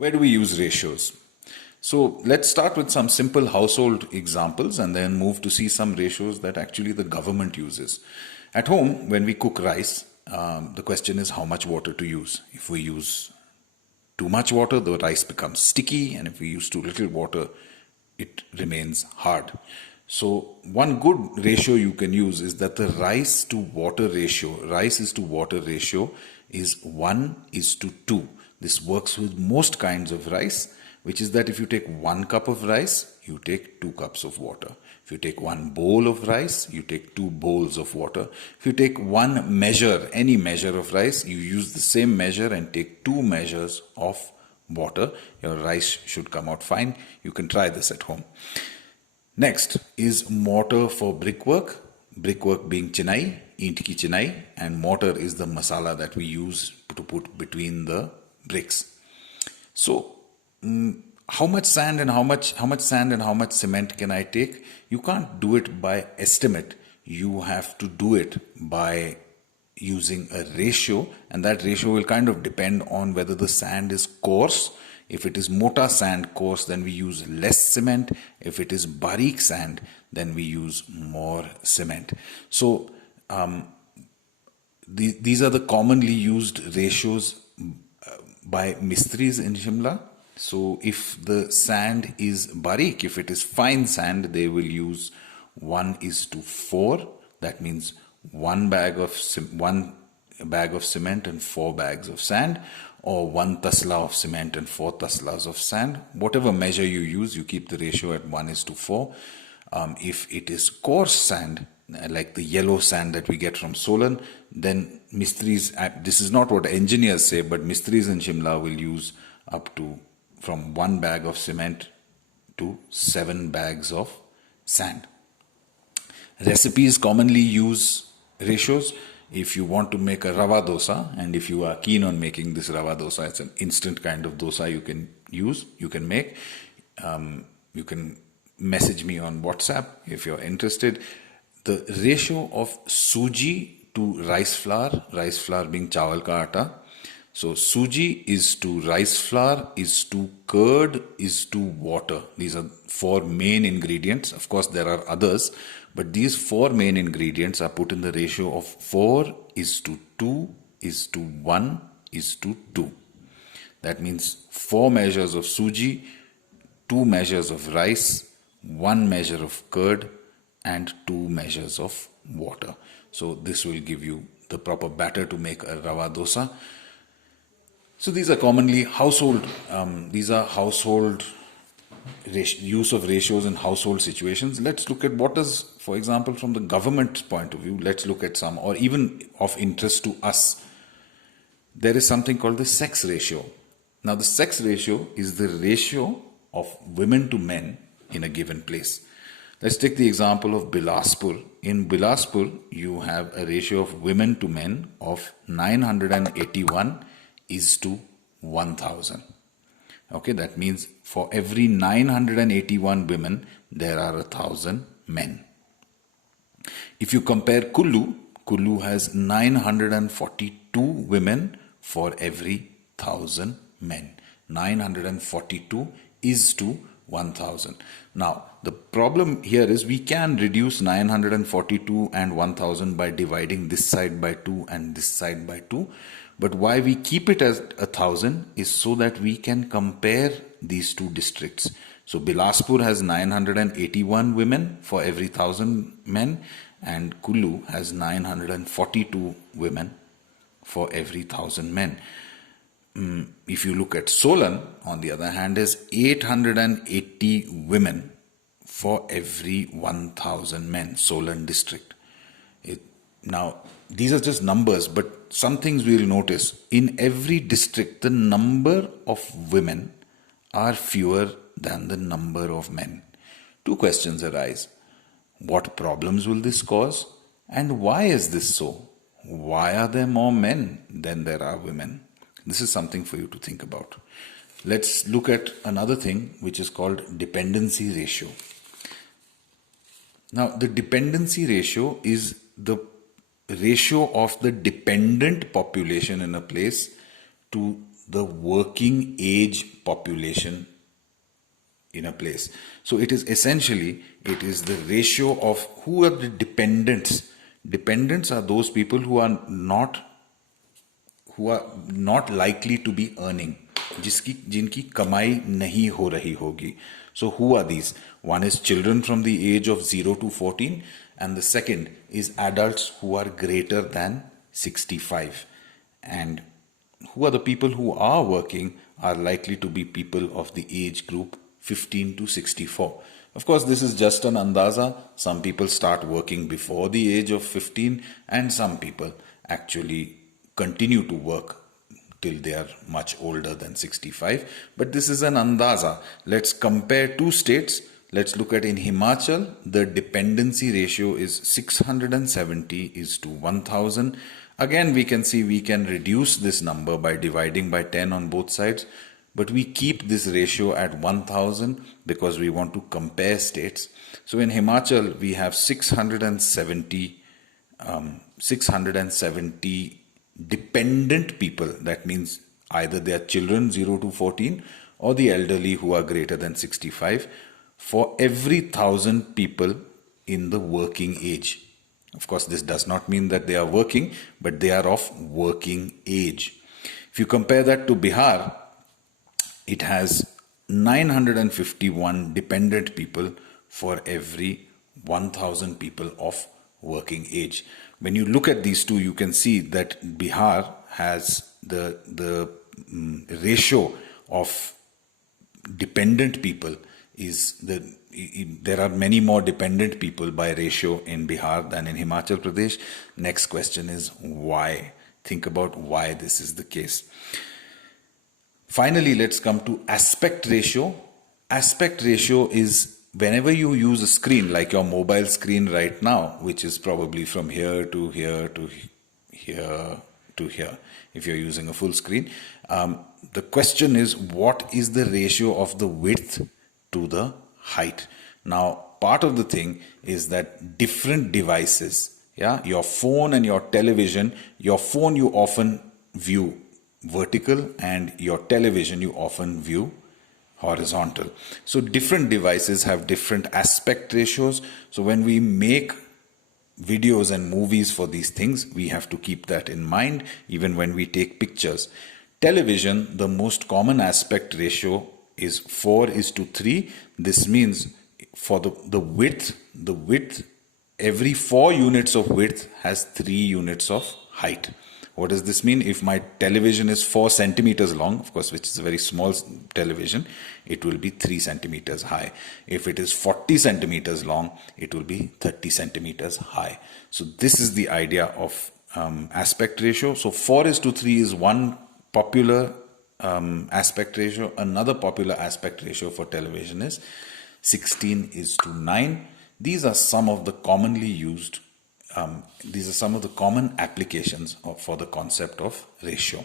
Where do we use ratios? So let's start with some simple household examples and then move to see some ratios that actually the government uses. At home, when we cook rice, the question is how much water to use. If we use too much water, the rice becomes sticky, and if we use too little water, it remains hard. So one good ratio you can use is that the rice is to water ratio is 1:2. This works with most kinds of rice, which is that if you take 1 cup of rice, you take 2 cups of water. If you take 1 bowl of rice, you take 2 bowls of water. If you take any measure of rice, you use the same measure and take 2 measures of water. Your rice should come out fine. You can try this at home. Next is mortar for brickwork. Brickwork being chinai, eent ki chinai, and mortar is the masala that we use to put between the bricks. So, how much sand and how much cement can I take? You can't do it by estimate. You have to do it by using a ratio, and that ratio will kind of depend on whether the sand is coarse. If it is mota sand coarse, then we use less cement. If it is barik sand, then we use more cement. So these are the commonly used ratios by mistris in Shimla. So if the sand is barik, if it is fine sand, they will use 1:4. That means one bag of cement and 4 bags of sand, or 1 tasla of cement and 4 taslas of sand. Whatever measure you use, you keep the ratio at 1:4. If it is coarse sand, like the yellow sand that we get from Solan, then mistris, this is not what engineers say, but mistris in Shimla will use up to from 1 bag of cement to 7 bags of sand. Recipes commonly use ratios. If you want to make a rava dosa, and if you are keen on making this rava dosa, it's an instant kind of dosa you can make. You can message me on WhatsApp if you're interested. The ratio of suji to rice flour being chawal ka atta. So suji is to rice flour, is to curd, is to water. These are 4 main ingredients. Of course, there are others, but these 4 main ingredients are put in the ratio of 4:2:1:2. That means 4 measures of suji, 2 measures of rice, 1 measure of curd, and 2 measures of water. So this will give you the proper batter to make a rava dosa. So these are commonly household use of ratios in household situations. Let's look at what is, for example, from the government's point of view, let's look at some, or even of interest to us. There is something called the sex ratio. Now the sex ratio is the ratio of women to men in a given place. Let's take the example of Bilaspur. In Bilaspur, you have a ratio of women to men of 981:1,000. Okay, that means for every 981 women, there are 1,000 men. If you compare Kullu has 942 women for every 1,000 men. 942:1,000. Now, the problem here is we can reduce 942 and 1,000 by dividing this side by 2 and this side by 2. But why we keep it as 1,000 is so that we can compare these two districts. So Bilaspur has 981 women for every 1,000 men, and Kullu has 942 women for every 1,000 men. If you look at Solan, on the other hand, is 880 women for every 1,000 men, Solan district. Now, these are just numbers, but some things we will notice. In every district, the number of women are fewer than the number of men. 2 questions arise. What problems will this cause? And why is this so? Why are there more men than there are women? This is something for you to think about. Let's look at another thing which is called dependency ratio. Now, the dependency ratio is the ratio of the dependent population in a place to the working age population in a place. So it is essentially, it is the ratio of who are the dependents. Dependents are those people who are not likely to be earning, जिनकी कमाई नहीं हो रही होगी. So who are these? One is children from the age of 0 to 14, and the second is adults who are greater than 65. And who are the people who are working are likely to be people of the age group 15 to 64. Of course, this is just an andaza. Some people start working before the age of 15, and some people actually continue to work till they are much older than 65. But this is an andaza. Let's compare two states. Let's look at in Himachal, the dependency ratio is 670 is to 1000. Again, we can see we can reduce this number by dividing by 10 on both sides. But we keep this ratio at 1000 because we want to compare states. So in Himachal, we have 670 dependent people. That means either they are children 0 to 14 or the elderly who are greater than 65 for every 1000 people in the working age. Of course, this does not mean that they are working, but they are of working age. If you compare that to Bihar, it has 951 dependent people for every 1000 people of working age. When you look at these two, you can see that Bihar has the ratio of dependent people is there are many more dependent people by ratio in Bihar than in Himachal Pradesh. Next question is why? Think about why this is the case. Finally, let's come to aspect ratio. Aspect ratio is whenever you use a screen like your mobile screen right now, which is probably from here to here to here to here, if you're using a full screen. The question is, what is the ratio of the width to the height? Now, part of the thing is that different devices, your phone and your television, your phone you often view vertical and your television you often view horizontal. So different devices have different aspect ratios. So when we make videos and movies for these things, we have to keep that in mind even when we take pictures. Television, the most common aspect ratio is 4:3. This means for the width, every 4 units of width has 3 units of height. What does this mean? If my television is 4 centimeters long, of course, which is a very small television, it will be 3 centimeters high. If it is 40 centimeters long, it will be 30 centimeters high. So this is the idea of aspect ratio. So 4:3 is one popular aspect ratio. Another popular aspect ratio for television is 16:9. These are some of the commonly used these are some of the common applications for the concept of ratio.